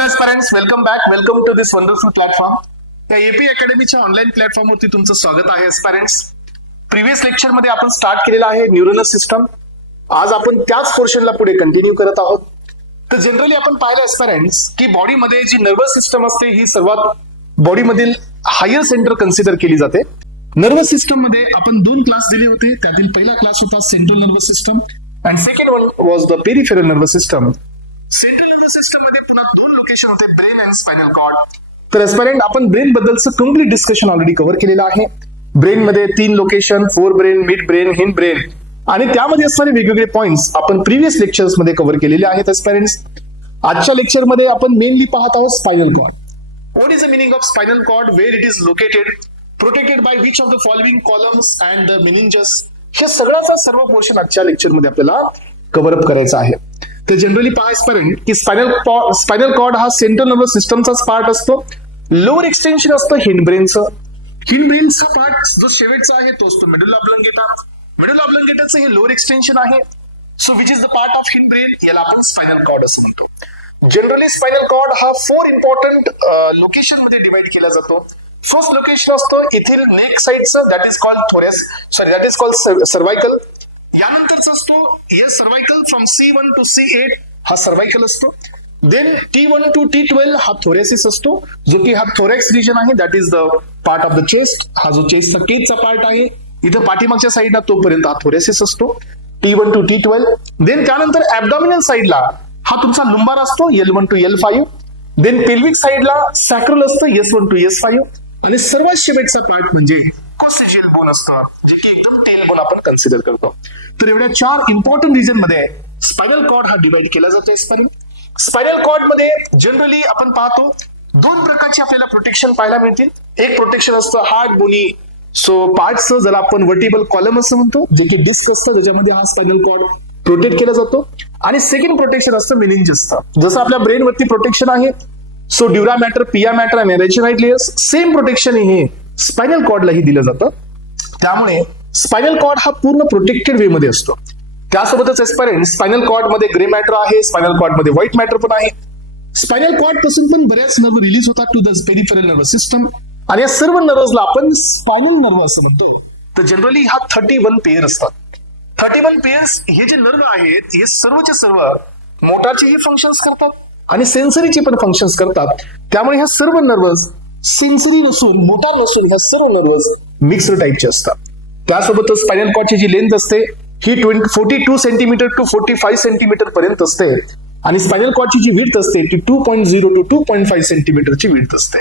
Hello aspirants, welcome back. Welcome to this wonderful platform. या AP अकॅडमीच्या online प्लॅटफॉर्मवरती तुमचं स्वागत आहे एस्पायरंट्स. प्रिव्हियस लेक्चर मध्ये आपण स्टार्ट केलेला आहे न्यूरनल सिस्टम. आज आपण त्याच पोर्शनला पुढे कंटिन्यू करत आहोत. तर जनरली आपण पाहिलं एस्पायरंट्स की बॉडीमध्ये जी नर्वस सिस्टम असते ही सर्वात बॉडीमधील हायर सेंटर कन्सिडर केली जाते. नर्वस सिस्टम मध्ये आपण 2 क्लास दिले होते. त्यातील पहिला क्लास होता central nervous system and second one was the peripheral nervous system. Central nervous system मध्ये पुन्हा 2 लोकेशन होते, ब्रेन अँड स्पायनल कॉर्ड. तर एस्पायरंट आपण ब्रेन बद्दलचं कम्प्लीट डिस्कशन ऑलरेडी कव्हर केलेलं आहे. ब्रेन मध्ये 3 location, fore brain, mid brain, hind brain आणि त्यामध्ये असणारे वेगवेगळे पॉइंट्स आपण प्रिव्हियस लेक्चर्स मध्ये कव्हर केलेले आहेत एस्पायरंट्स. आजच्या लेक्चर मध्ये आपण मेनली पाहत आहोत spinal cord. What is the meaning of spinal cord, where it is located, protected by which of the following columns and the meninges. हे सगळ्याचा सर्व पोर्शन आजच्या लेक्चर मध्ये आपल्याला कव्हर अप करायचा आहे. तर जनरली पहा एस्पायरंट की स्पायनल कॉर्ड हा सेंट्रल नर्वस सिस्टमचाच पार्ट असतो. लोअर एक्सटेन्शन असतं हिंड ब्रेनचं. हिंड ब्रेनचा पार्ट जो शेवटचा आहे तो असतो मेडुला ऑब्लंगेटा. मेडुला ऑब्लंगेटाचं हे लोअर एक्सटेन्शन आहे. So which is the part of hind brain, याला आपण स्पायनल कॉर्ड असं म्हणतो. जनरली स्पायनल कॉर्ड हा 4 इम्पॉर्टंट लोकेशन मध्ये डिवाइड केला जातो. फर्स्ट लोकेशन असतो येथील नेक साइडचं, दॅट इज कॉल्ड सर्वायकल. यानंतरचा असतो cervical from C1 to C8 हा सर्वायकल असतो. देन T1 to T12 हा थोरॅसिस असतो, जो की हा थोरॅक्स रिजन आहे, that is the part of the chest. हा जो चेस्टचा केजचा पार्ट आहे इथं पाठीमागच्या साईडला तोपर्यंत हा थोरॅसिस असतो, T1 to T12. देन त्यानंतर ऍब्डॉमिनल साईडला हा तुमचा लुंबार असतो, L1 to L5. Then pelvic साईडला सॅक्रल असतं, S1 to S5. आणि सर्वात शेवटचा पार्ट म्हणजे कोसेशियल बोन असतं, जे की एकदम टेल बोन आपण कन्सिडर करतो. तर एवढ्या 4 इम्पॉर्टंट रिजन मध्ये स्पायनल कॉर्ड हा डिवाइड केला जातो. स्पायनल कॉर्ड मध्ये जनरली आपण पाहतो 2 प्रकारची आपल्याला प्रोटेक्शन पाहायला मिळतील. एक प्रोटेक्शन असतं हार्ड बोनी पार्टचं, ज्याला आपण वर्टिबल कॉलम असं म्हणतो, जे की डिस्क असतं, ज्याच्यामध्ये हा स्पायनल कॉर्ड प्रोटेक्ट केला जातो. आणि सेकंड प्रोटेक्शन असतं मेनिंजसचं. जसं आपल्या ब्रेन वरती प्रोटेक्शन आहे, सो ड्युरा मॅटर, पिया मॅटर आणि रेटिनॉइड लेयर्स, सेम प्रोटेक्शन हे स्पायनल कॉर्डलाही दिलं जातं. त्यामुळे स्पायनल कॉर्ड हा पूर्ण प्रोटेक्टेड वे मध्ये असतो. त्यासोबतच एस्पायरंट स्पायनल कॉर्ड मध्ये ग्रे मॅटर आहे, स्पायनल कॉर्ड मध्ये व्हाईट मॅटर पण आहे. स्पायनल कॉर्ड पासून पण बऱ्याच नर्व रिलीज होतात to the peripheral nervous system, आणि या सर्व नर्व्हला आपण स्पायनल नर्व असं म्हणतो. तर जनरली हा 31 पेअर असतात. 31 पेअर्स हे जे नर्व आहेत हे सर्वचे सर्व मोटारचेही फंक्शन्स करतात आणि सेन्सरीचे पण फंक्शन्स करतात. त्यामुळे ह्या सर्व नर्व्स सेन्सरी नसून, मोटार नसून, ह्या सर्व नर्व्स मिक्स्ड टाईपचे असतात. त्यासोबतच स्पायनल कॉर्डची जी लेंथ असते ही 42 सेंटीमीटर टू 45 सेंटीमीटर पर्यंत असते, आणि स्पायनल कॉर्डची जी विड्थ असते ती 2.0 टू 2.5 सेंटीमीटरची विड्थ असते.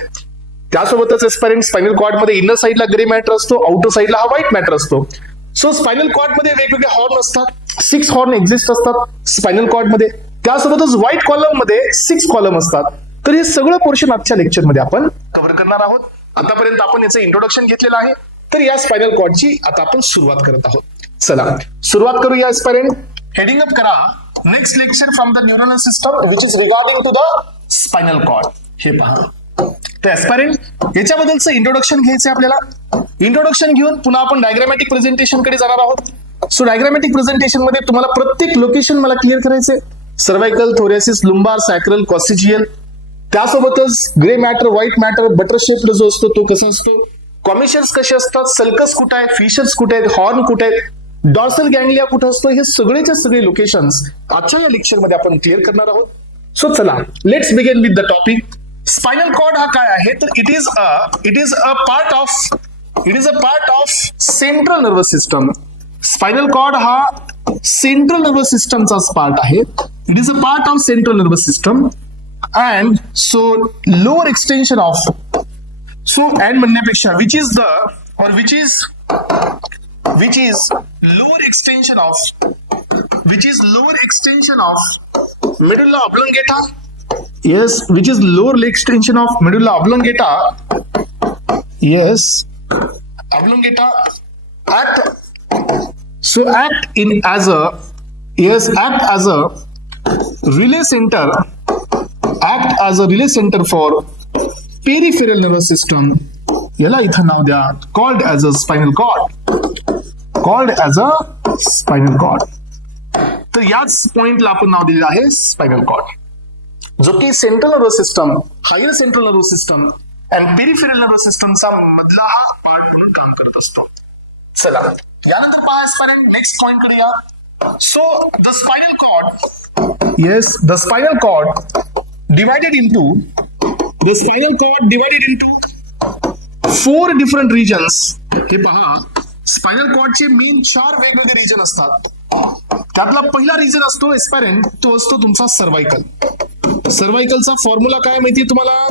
त्यासोबतच एस्पायरंट स्पायनल कॉर्ड मध्ये इनर साईडला ग्रे मॅटर असतो, आउटर साईडला हा व्हाईट मॅटर असतो. सो स्पायनल कॉर्ड मध्ये वेगवेगळे हॉर्न असतात, 6 हॉर्न एक्झिस्ट असतात स्पायनल कॉर्ड मध्ये. त्यासोबतच व्हाईट कॉलम मध्ये 6 कॉलम असतात. तर हे सगळं पोर्शन आजच्या लेक्चर मध्ये आपण कव्हर करणार आहोत. आतापर्यंत आपण याचं इंट्रोडक्शन घेतलेलं आहे. तर या स्पायनल कॉर्डची आता आपण सुरुवात करत आहोत. चला सुरुवात करूया एस्पायरंट. हेडिंग अप करा next lecture from the neuronal system which is regarding to the spinal cord. हे पहा. तर एस्पायरंट याच्याबद्दलचं इंट्रोडक्शन घ्यायचं आपल्याला. इंट्रोडक्शन घेऊन पुन्हा आपण डायग्रामॅटिक प्रेझेंटेशन कडे जाणार आहोत. सो डायग्रामॅटिक प्रेझेंटेशन मध्ये तुम्हाला प्रत्येक लोकेशन मला क्लिअर करायचे. सर्वायकल, थोरॅसिस, लुंबार, सॅक्रल, कॉसिजियल. त्यासोबतच grey matter, white matter, butter shape जो असतो तो कसा असतो, कॉमिशन्स कसे असतात, सल्कस कुठे आहे, फिशर्स कुठे आहेत, हॉर्न कुठे आहेत, डॉर्सल गँग्लिया कुठे असतो, हे सगळेचे सगळे लोकेशन्स आजच्या या लेक्चर मध्ये आपण क्लिअर करणार आहोत. सो चला let's begin with the topic. Spinal cord हा काय आहे, तर it is a part of central nervous system. Spinal cord हा सेंट्रल नर्वस सिस्टमचाच पार्ट आहे. It is a part of central nervous system and so lower extension of, so and म्हणण्यापेक्षा which is lower extension of medulla oblongata. Yes, which is lower extension of medulla oblongata. Yes, oblongata act as a relay center for peripheral nervous system. याला इथं नाव द्या called as a spinal cord. तर याच पॉइंटला आपण नाव दिलेलं आहे स्पायनल कॉर्ड. जो की central nervous system, higher central nervous system and peripheral nervous सिस्टमचा मधला हा पार्ट म्हणून काम करत असतो. चला यानंतर पहा एस्पायरंट नेक्स्ट पॉइंट कडे या. So the spinal cord, yes the spinal cord divided into 4 different regions. हे पहा स्पायनल कॉर्डचे मेन 4 वेगवेगळे रिजन असतात. त्यातला पहिला रिजन असतो एस्पायरंट, तो असतो तुमचा सर्वायकल. सर्वायकलचा फॉर्म्युला काय माहितीये तुम्हाला?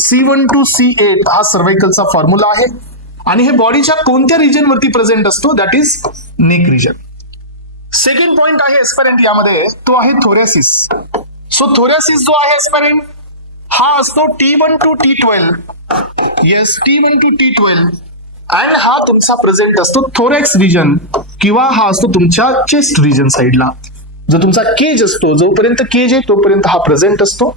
C1 to C8 हा सर्वायकलचा फॉर्म्युला आहे. आणि हे बॉडीच्या कोणत्या रिजन वरती प्रेझेंट असतो? That is neck region. Second point आहे एस्पायरंट यामध्ये, तो आहे थोरॅसिस. सो थोरॅसिस जो आहे एस्पायरंट हा असतो T1 to T12. Yes T1 to T12 and हा तुमचा प्रेझेंट असतो थोरॅक्स रिजन किंवा हा असतो तुमच्या चेस्ट रिजन साइडला. जो तुमचा केज असतो, जोपर्यंत केज आहे तोपर्यंत हा प्रेझेंट असतो.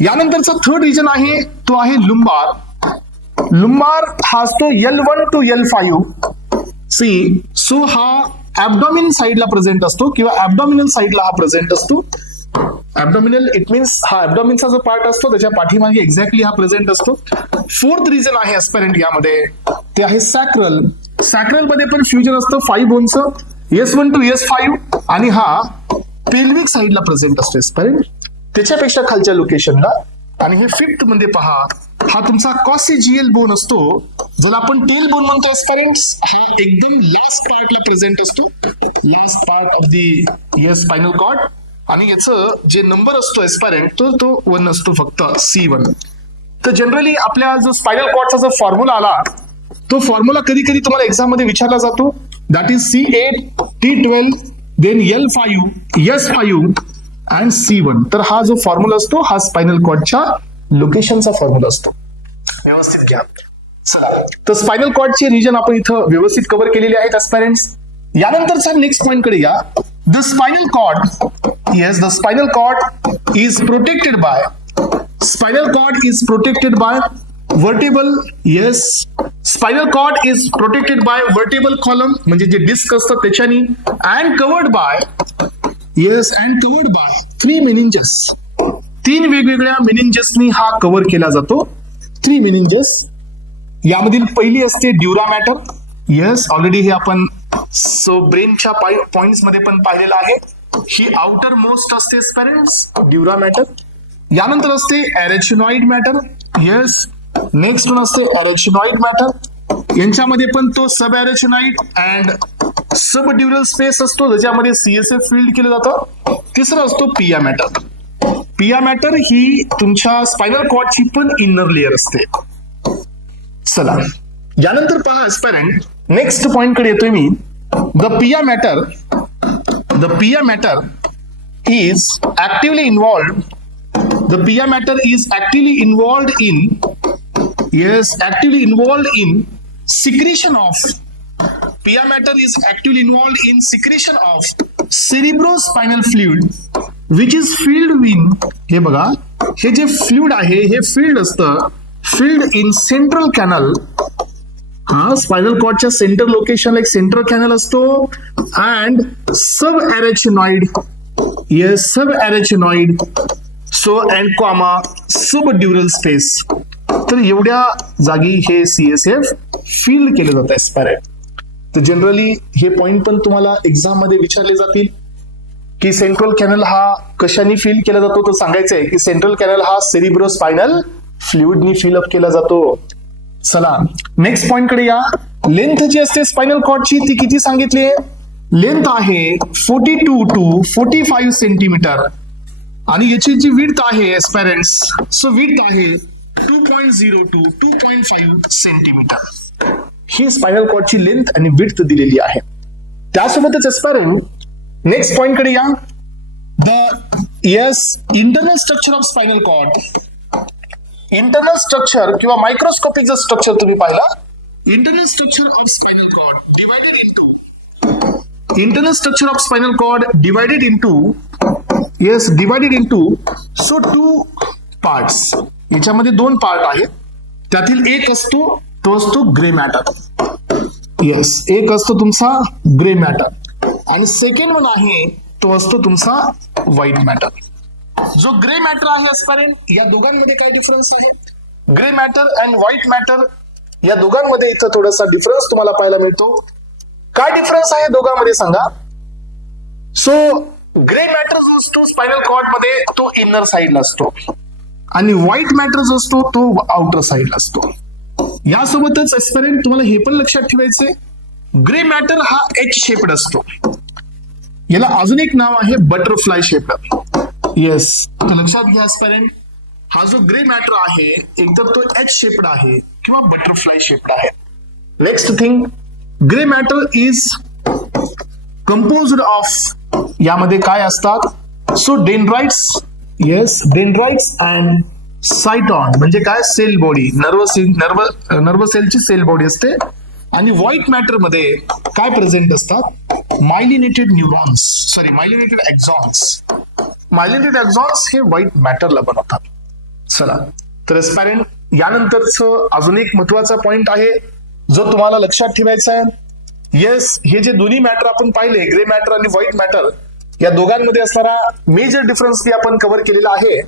यानंतरचा थर्ड रिजन आहे तो आहे लुंबार. लुंबार हा असतो L1 to L5. C so हा ऍब्डॉमिन साइडला प्रेझेंट असतो किंवा ऍब्डॉमिनल साइडला हा प्रेझेंट असतो. ऍब्डॉमिनल इट मीन्स हा ऍब्डॉमिनचा जो पार्ट असतो त्याच्या पाठीमागे एक्झॅक्टली हा प्रेझेंट असतो. फोर्थ रिजन आहे एस्पेरेंट यामध्ये, ते आहे सॅक्रल. सॅक्रल मध्ये पण फ्युजन असतं 5 बोनचं, S1 to S5 आणि हा पेल्विक साइडला प्रेझेंट असतो एस्पेरेंट, त्याच्यापेक्षा खालच्या लोकेशनला. आणि हे फिफ्थ मध्ये पहा, हा तुमचा कॉसिजियल बोन असतो, ज्याला आपण टेल बोन म्हणतो एस्पेरेंट्स. हा एकदम लास्ट पार्टला प्रेझेंट असतो, last part of the spinal cord. आणि याचं जे नंबर असतो एस्पायरंट तो 1 असतो फक्त, C1. तर जनरली आपल्या जो स्पायनल कॉर्डचा जो फॉर्म्युला आला, तो फॉर्म्युला कधी कधी तुम्हाला एक्झाम मध्ये विचारला जातो. That is C8 T12 then L5 S5 and C1. तर हा जो फॉर्म्युला असतो हा स्पायनल कॉर्डच्या लोकेशनचा फॉर्म्युला असतो. व्यवस्थित घ्या. चला तर स्पायनल कॉर्डचे रिजन आपण इथं व्यवस्थित कव्हर केलेले आहेत एस्पायरंट्स. यानंतरचा नेक्स्ट पॉइंट कडे या. The spinal cord, yes the spinal cord is protected by vertebral, yes spinal cord is protected by vertebral column म्हणजे जे डिस्क असतात त्याच्यानी, and covered by 3 meninges. 3 वेगवेगळ्या मेनिंजेसनी हा कव्हर केला जातो. 3 meninges. यामधील पहिली असते ड्युरा मॅटर. येस ऑलरेडी हे आपण ब्रेनच्या पॉइंट्स मध्ये पण पाहिलेलं आहे. ही आउटर मोस्ट असते पेरेंट्स ड्युरा मॅटर. यानंतर असते एरेचिनॉइड मॅटर. येस नेक्स्ट वन असते एरेचिनॉइड मॅटर. यांच्यामध्ये पण तो सब एरेचिनॉइड अँड सब ड्युरल स्पेस असतो, ज्याच्यामध्ये CSF फील्ड केलं जातं. तिसरा असतो पिया मॅटर. पिया मॅटर ही तुमच्या स्पायनल कॉर्डची पण इनर लेअर असते. चला यानंतर पहा एस्पायरंट नेक्स्ट पॉइंट कडे येतोय मी. द पिया matter is actively involved in secretion of cerebrospinal fluid which is filled with, हे बघा हे जे फ्लुइड आहे हे फील्ड असतं, filled in central canal. हा स्पायनल कॉर्डच्या सेंटर लोकेशनला एक सेंट्रल कॅनल असतो. And sub arachnoid so and comma sub dural space. तर एवढ्या जागी हे CSF फील्ड केलं जातं एस्पायरंट. तर जनरली हे पॉइंट पण तुम्हाला एक्झाम मध्ये विचारले जातील की सेंट्रल कॅनल हा कशाने फील केला जातो. तर सांगायचंय की सेंट्रल कॅनल हा सेरिब्रोस्पायनल फ्लुइडनी फिल अप केला जातो. चला नेक्स्ट पॉइंट कडे या. लेंथ जी असते स्पायनल कॉर्डची ती किती सांगितली? लेंथ आहे 42 to 45 सेंटीमीटर. आणि याची जी विड्थ आहे एस्पायरंट्स, सो विड्थ आहे 2.0 to 2.5 सेंटीमीटर. ही स्पायनल कॉर्डची लेंथ आणि विड्थ दिलेली आहे. त्यासोबतच एस्पायरंट नेक्स्ट पॉइंट कडे या. The internal structure of spinal cord. Internal structure किंवा मायक्रोस्कोपिक जर स्ट्रक्चर तुम्ही पाहिला, internal structure of spinal cord divided into so 2 parts. याच्यामध्ये 2 पार्ट आहेत. त्यातील एक असतो तो असतो ग्रे मॅटर. येस एक असतो तुमचा ग्रे मॅटर आणि सेकंड वन आहे तो असतो तुमचा व्हाईट मॅटर. जो ग्रे मॅटर आहे एस्पायरंट, या दोघांमध्ये काय डिफरन्स आहे? Grey matter and white matter या दोघांमध्ये इथं थोडासा डिफरन्स तुम्हाला पाहायला मिळतो. काय डिफरन्स आहे दोघांमध्ये सांगा? सो ग्रे मॅटर जो असतो स्पायनल कॉर्ड मध्ये तो इनर साइडला असतो आणि व्हाईट मॅटर जो असतो तो आउटर साइडला असतो. यासोबतच एस्पिरंट तुम्हाला हे पण लक्षात ठेवायचंय, ग्रे मॅटर हा एच शेप्ड असतो. याला अजून एक नाव आहे बटरफ्लाय शेप्ड. येस, लक्षात घ्या एस्पिरंट, हा जो ग्रे मॅटर आहे एकदम तो एच शेप्ड आहे किंवा बटरफ्लाय शेप्ड आहे. Next thing, grey matter is composed of, यामध्ये काय असतात? So dendrites, yes, dendrites and cyton म्हणजे काय? सेल बॉडी, नर्व सेलची सेल बॉडी असते. आणि व्हाईट मॅटर मध्ये काय प्रेझेंट असतात? Myelinated neurons, sorry myelinated axons. Myelinated axons हे व्हाईट मॅटरला बनवतात. चला, तर एस्पायरंट यानंतरच अजून एक महत्वाचा पॉइंट आहे जो तुम्हाला लक्षात ठेवायचा आहे. येस, हे जे दोन्ही मॅटर आपण पाहिले, ग्रे मॅटर आणि व्हाईट मॅटर, या दोघांमध्ये असणारा मेजर डिफरन्स मी आपण कव्हर केलेला आहे.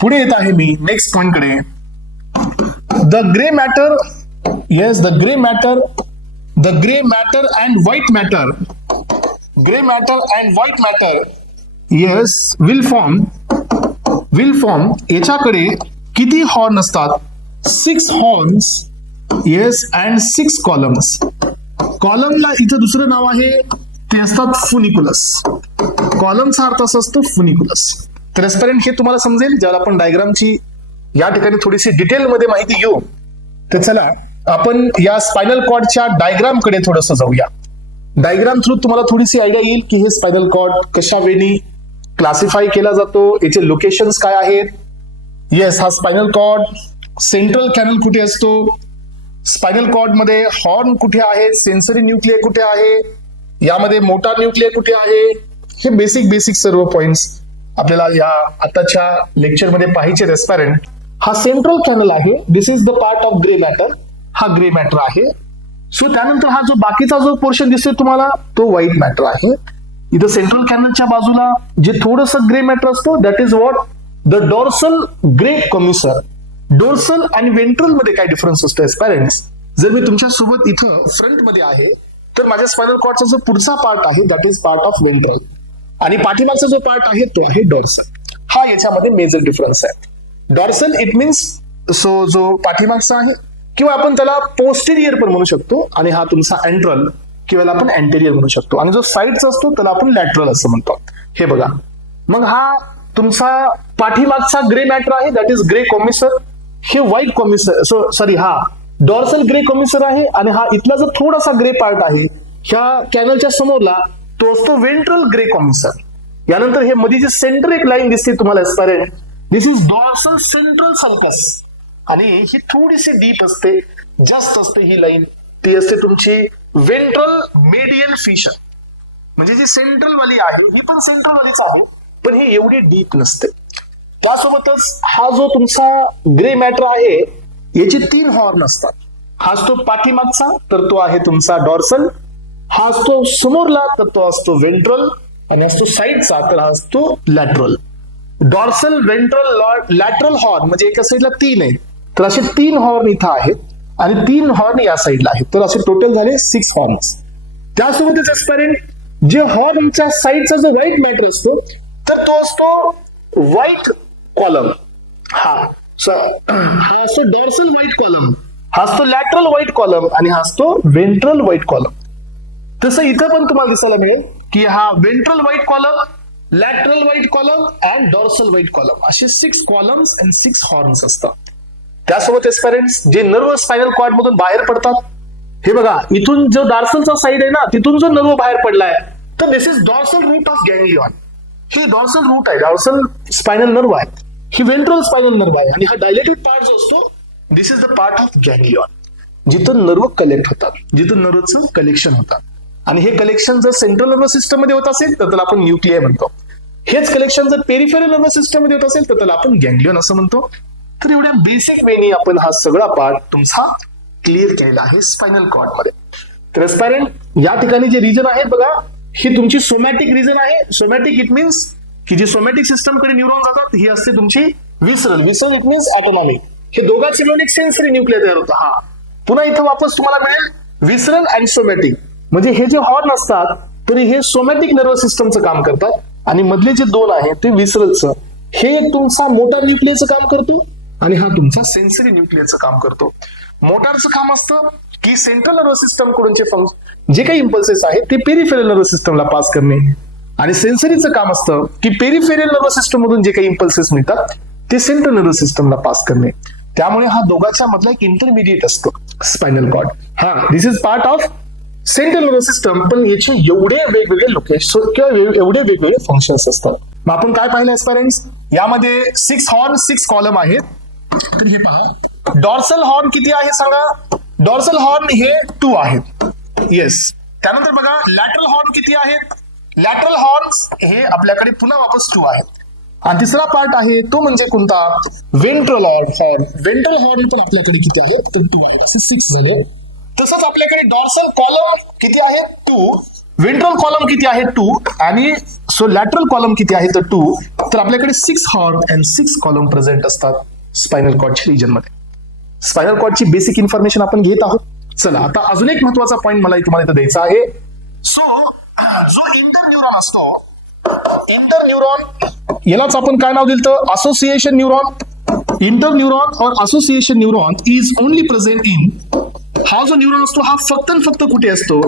पुढे येत आहे मी नेक्स्ट पॉइंट कडे. The grey matter, yes, the grey matter and white matter, grey matter and white matter, yes, will form याच्याकडे किती हॉर्न असतात? 6 हॉर्न्स, येस, अँड 6 कॉलम्स. कॉलमला इथं दुसरं नाव आहे, ते असतात फुनिकुलस. कॉलमचा अर्थ असा असतो फुनिकुलस. तर एस्पिरंट हे तुम्हाला समजेल ज्याला आपण डायग्रामची या ठिकाणी थोडीशी डिटेलमध्ये माहिती घेऊ. तर चला आपण या स्पायनल कॉर्डच्या डायग्राम कडे थोडंसं जाऊया. डायग्राम थ्रू तुम्हाला थोडीशी आयडिया येईल की हे स्पायनल कॉर्ड कशा वेळी क्लासिफाय केला जातो, याचे लोकेशन्स काय आहेत. येस, हा स्पायनल कॉर्ड, सेंट्रल कॅनल कुठे असतो, स्पायनल कॉर्ड मध्ये हॉर्न कुठे आहे, सेन्सरी न्यूक्लियर कुठे आहे, यामध्ये मोटार न्यूक्लियर कुठे आहे, हे बेसिक सर्व पॉइंट्स आपल्याला या आताच्या लेक्चर मध्ये पाहिजे. एस्पायरंट हा सेंट्रल कॅनल आहे, this is the part of grey matter, हा ग्रे मॅटर आहे. सो त्यानंतर हा जो बाकीचा जो पोर्शन दिसतोय तुम्हाला तो व्हाईट मॅटर आहे. इथं सेंट्रल कॅनलच्या बाजूला जे थोडंसं ग्रे मॅटर असतो that is what? The dorsal grey commissure. Dorsal आणि वेंट्रल मध्ये काय डिफरन्स असतो एस्पायरंट्स? जर मी तुमच्या सोबत इथं फ्रंट मध्ये आहे तर माझ्या स्पायनल कॉर्डचा जो पुढचा पार्ट आहे that is part of ventral आणि पाठीमागचा जो पार्ट आहे तो आहे डॉर्सल. हा याच्यामध्ये मेजर डिफरन्स आहे. डॉर्सल इट मीन्स सो जो पाठीमागचा आहे किंवा आपण त्याला पोस्टेरियर पण म्हणू शकतो आणि हा तुमचा एंट्रल किंवा आपण अँटेरियर म्हणू शकतो आणि जो साईडचा असतो त्याला आपण लॅटरल असं म्हणतो. हे बघा, मग हा तुमचा पाठीमागचा ग्रे मॅटर आहे दॅट इज ग्रे कॉम्युसर. हे व्हाईट कॉम्युसर, सॉरी, हा डॉर्सल ग्रे कॉम्युसर आहे आणि हा इथला जो थोडासा ग्रे पार्ट आहे ह्या कॅनलच्या समोरला तो असतो वेंट्रल ग्रे कॉम्युसर. यानंतर हे मध्ये जे सेंटर एक लाईन दिसते तुम्हाला एस्पायरंट, दिस इज डॉर्सल सेंट्रल सल्कस आणि ही थोडीशी डीप असते, जास्त असते ही लाईन, ती असते तुमची वेंट्रल मेडियल फिशर. म्हणजे जी सेंट्रल वाली आहे ही पण सेंट्रल वालीच आहे पण हे एवढी डीप नसते. त्यासोबतच हा जो तुमचा ग्रे मॅटर आहे याचे 3 हॉर्न असतात. हा असतो पाठीमागचा तर तो आहे तुमचा डॉर्सल, हा असतो समोरला तर तो असतो वेंट्रल आणि असतो साईडचा तर हा असतो lateral. Dorsal, ventral, lateral horn म्हणजे एका साईडला 3 आहेत तर असे 3 हॉर्न इथं आहेत आणि 3 हॉर्न या साईडला आहेत तर असे टोटल झाले 6 हॉर्न्स. त्यासोबतच एस्पायरंट जे हॉर्नच्या साईडचा जो व्हाईट मॅटर असतो तर तो असतो व्हाईट कॉलम. हा असतो डॉर्सल व्हाईट कॉलम, हा असतो लॅटरल व्हाईट कॉलम आणि हा असतो वेंट्रल व्हाईट कॉलम. तसं इथं पण तुम्हाला दिसायला मिळेल की हा ventral white column, lateral white column and dorsal white column असे 6 कॉलम्स अँड 6 हॉर्न्स असतात. त्यासोबत एस्पायरंट्स जे नर्व स्पायनल कॉर्ड मधून बाहेर पडतात, हे बघा इथून जो डॉर्सलचा साईड आहे ना तिथून जो नर्व बाहेर पडलाय तर this is dorsal root of ganglion. ही डॉर्सल रूट आहे, डॉर्सल स्पायनल नर्व आहे, ही वेंट्रल स्पायनल नर्व आहे आणि हा डायलेटेड पार्ट जो असतो दिस इज द पार्ट ऑफ गॅंग्लियॉन, जिथं नर्व कलेक्ट होतात, जिथं नर्वचं कलेक्शन होतात. आणि हे कलेक्शन जर सेंट्रल नर्वस सिस्टम मध्ये होत असेल तर त्याला आपण न्यूक्लियर म्हणतो. हेच कलेक्शन जर पेरिफेरल नर्वस सिस्टम मध्ये होत असेल तर त्याला आपण गॅंग्लियन असं म्हणतो. तर एवढ्या बेसिक वेनी आपण हा सगळा पार्ट तुमचा क्लिअर केलेला आहे स्पायनल कॉर्ड मध्ये. तर एस्पायरंट या ठिकाणी जे रिजन आहेत बघा ही तुमची सोमॅटिक रिजन आहे. सोमॅटिक इट मीन्स की जे सोमॅटिक सिस्टम कडे न्यूरॉन जातात, ही असते तुमची विसरल. विसरल इट मीन्स ऑटोनॉमिक. हे दोघांचे मिळून एक सेन्सरी न्यूक्लियर तयार होतं. हा पुन्हा इथं वापस तुम्हाला मिळेल विसरल आणि सोमॅटिक. म्हणजे हे जे हॉर्न असतात तरी हे सोमॅटिक नर्वस सिस्टमचं काम करतात आणि मधले जे दोन आहेत ते विसरलचं. हे तुमचा मोटार न्यूक्लियरचं काम करतो आणि हा तुमचा सेन्सरी न्यूक्लियरचं काम करतो. मोटारचं काम असतं की सेंट्रल नर्वस सिस्टम कडून जे काही इम्पल्सेस आहेत ते पेरिफेरल नर्वस सिस्टमला पास करणे, आणि सेन्सरीचं काम असतं की पेरिफेरल नर्वस सिस्टम मधून जे काही इम्पल्सेस मिळतात ते सेंट्रल नर्वस सिस्टमला पास करणे. त्यामुळे हा दोघांच्या मधला एक इंटरमिडिएट असतो स्पायनल कॉर्ड. हा this is part of central nervous system, पण याचे एवढे वेगवेगळे लोकेशन किंवा एवढे वेगवेगळे फंक्शन्स असतात. मग आपण काय पाहिलं एस्पायरंट्स, यामध्ये 6 हॉर्न 6 कॉलम आहेत. डॉर्सल हॉर्न किती आहे सांगा? डॉर्सल हॉर्न हे 2 आहेत. येस. त्यानंतर बघा लॅटरल हॉर्न किती आहेत? लॅटरल हॉर्न्स हे आपल्याकडे पुन्हा वापस 2 आहेत. आणि तिसरा पार्ट आहे तो म्हणजे कोणता? Ventral horn. वेंट्रल हॉर्न पण आपल्याकडे किती आहेत? तर 2 आहेत. असे 6 झाले. तसंच आपल्याकडे डॉर्सल कॉलम किती आहे? 2. वेंट्रल कॉलम किती आहे? 2. आणि सो लॅटरल कॉलम किती आहे? तर 2. तर आपल्याकडे 6 हॉर्न अँड 6 कॉलम प्रेझेंट असतात स्पायनल कॉर्डच्या रिजन मध्ये. स्पायनल कॉर्डची बेसिक इन्फॉर्मेशन आपण घेत आहोत. चला आता अजून एक महत्वाचा पॉईंट मला तुम्हाला इथं द्यायचा आहे. सो जो इंटरन्यूरॉन असतो, इंटरन्यूरॉन यालाच आपण काय नाव दिलं? Association neuron. इंटरन्यूरॉन और association neuron is only present in. हा जो न्यूरॉन असतो हा फक्त आणि फक्त कुठे असतो?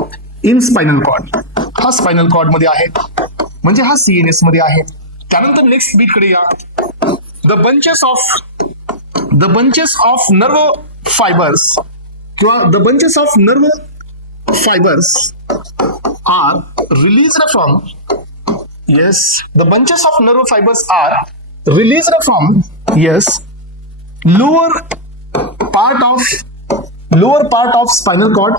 In spinal cord. हा स्पायनल कॉर्ड मध्ये आहे, म्हणजे हा सीएनएस मध्ये आहे. त्यानंतर नेक्स्ट बीट कडे या. The bunches of nerve fibres किंवा the bunches of nerve fibres are released from. Yes, the bunches of nerve fibres are released from. Yes, lower part of spinal cord.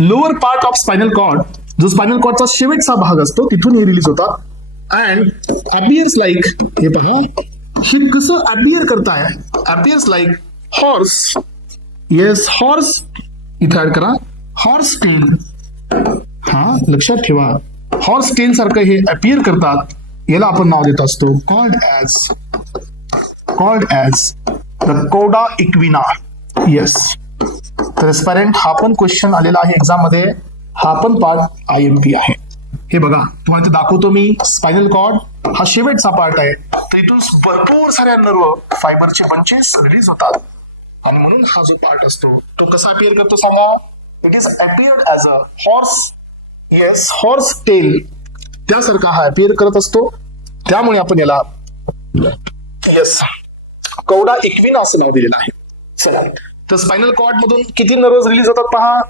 Lower part of spinal cord, जो spinal कॉर्डचा शेवटचा भाग असतो तिथून हे release होतात. And appears like, हे पहा हे कसं अपियर करताय? Appears like horse. Yes, horse इथे ऍड करा. Horse tail. हा लक्षात ठेवा, हॉर्स टेल सारखं हे अपियर करतात. याला आपण नाव देत असतो कॉल्ड ॲज द कोडा इक्विना. येस. तर एस्पायरंट हा पण क्वेश्चन आलेला आहे एक्झाम मध्ये. हा पण पार्ट IMP आहे. हे बघा तुम्हाला ते दाखवतो मी. स्पायनल कॉर्ड हा शेवटचा पार्ट आहे, तर इथून भरपूर साऱ्या नर्व फायबरचे बंचेस रिलीज होतात आणि म्हणून हा जो पार्ट असतो तो कसा अपियर करतो सांगा? It is appeared as a horse. Yes, horse tail त्यासारखा हा अपियर करत असतो. त्यामुळे आपण याला येस कौडा इक्विना असं नाव दिलेलं आहे. चला, तर स्पायनल कॉर्ड मधून किती नर्व्स रिलीज होतात पहा.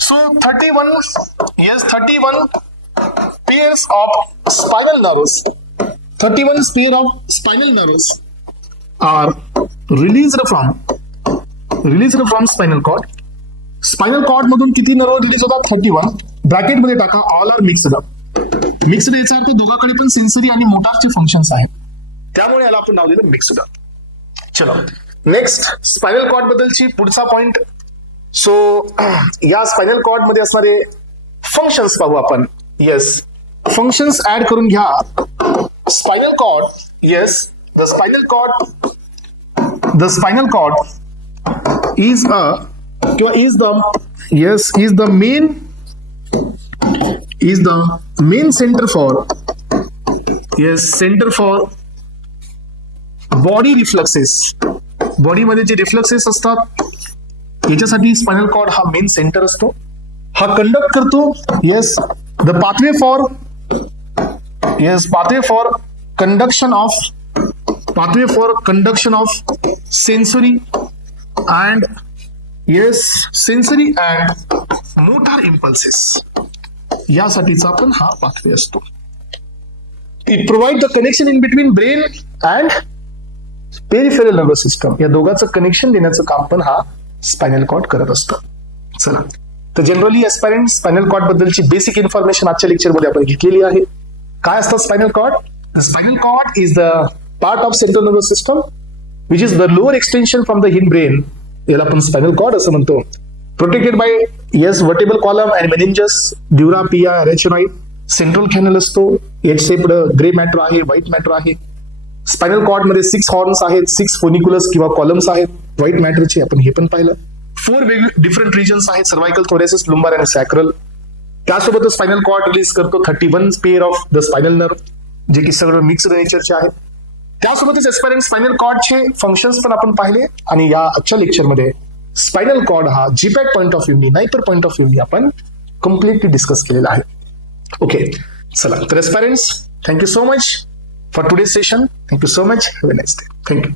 So 31 pairs of spinal nerves. 31 pair of spinal nerves are released from spinal cord. Spinal cord मधून किती नर्व रिलीज होतात? 31. ब्रॅकेट मध्ये टाका all are mixed up. Mixed याचा अर्थ दोघांकडे पण सेन्सरी आणि मोटारचे फंक्शन्स आहेत, त्यामुळे याला आपण नाव दिलं मिक्स्ड अप. चलो नेक्स्ट स्पायनल कॉर्ड बद्दलची पुढचा पॉइंट. सो या स्पायनल कॉर्ड मध्ये असणारे फंक्शन्स पाहू आपण. येस, फंक्शन्स ऍड करून घ्या. Spinal cord. Yes, the spinal cord is a किंवा is the main centre for body reflexes. Body मध्ये जे रिफ्लेक्सेस असतात याच्यासाठी स्पायनल कॉर्ड हा मेन सेंटर असतो. हा कंडक्ट करतो. Yes, the pathway for conduction of sensory and motor impulses, यासाठीचा पण हा पाथवे असतो. It provide the connection in between brain and peripheral nervous system. या दोघांचं कनेक्शन देण्याचं काम पण हा स्पायनल कॉर्ड करत असतं. चला, तर जनरली एस्पायरंट स्पायनल कॉर्ड बद्दलची बेसिक इन्फॉर्मेशन आजच्या लेक्चर मध्ये आपण घेतलेली आहे. काय असतं spinal cord? Spinal cord is the part of central nervous system which is the lower extension from the hind brain. याला आपण स्पायनल कॉर्ड असं म्हणतो. Protected by vertebral column and meninges, dura, pia, arachnoid. Central canal असतो, H shaped grey matter आहे, white matter आहे. Spinal cord मध्ये 6 horns आहेत, 6 फोनिक्युलस किंवा कॉलम्स आहेत व्हाईट मॅटरचे, आपण हे पण पाहिलं. 4 वेगळे डिफरंट रिजन्स आहेत, सर्वायकल, थोरॅसिस, लुंबार आणि सॅक्रल. त्यासोबतच स्पायनल कॉर्ड रिलीज करतो 31 pair of the spinal nerve, जे की सगळं मिक्स्ड नेचरचे आहेत. त्यासोबतच एस्पायरंट स्पायनल कॉर्डचे फंक्शन्स पण आपण पाहिले, आणि या आजच्या लेक्चरमध्ये स्पायनल कॉर्ड हा जीपॅक पॉईंट ऑफ व्ह्यूनी, नाहीतर पॉईंट ऑफ व्ह्यूनी आपण कम्प्लिटली डिस्कस केलेला आहे. ओके, चला तर aspirants, thank you so much for today's session. Thank you so much. Have a nice day. Thank you.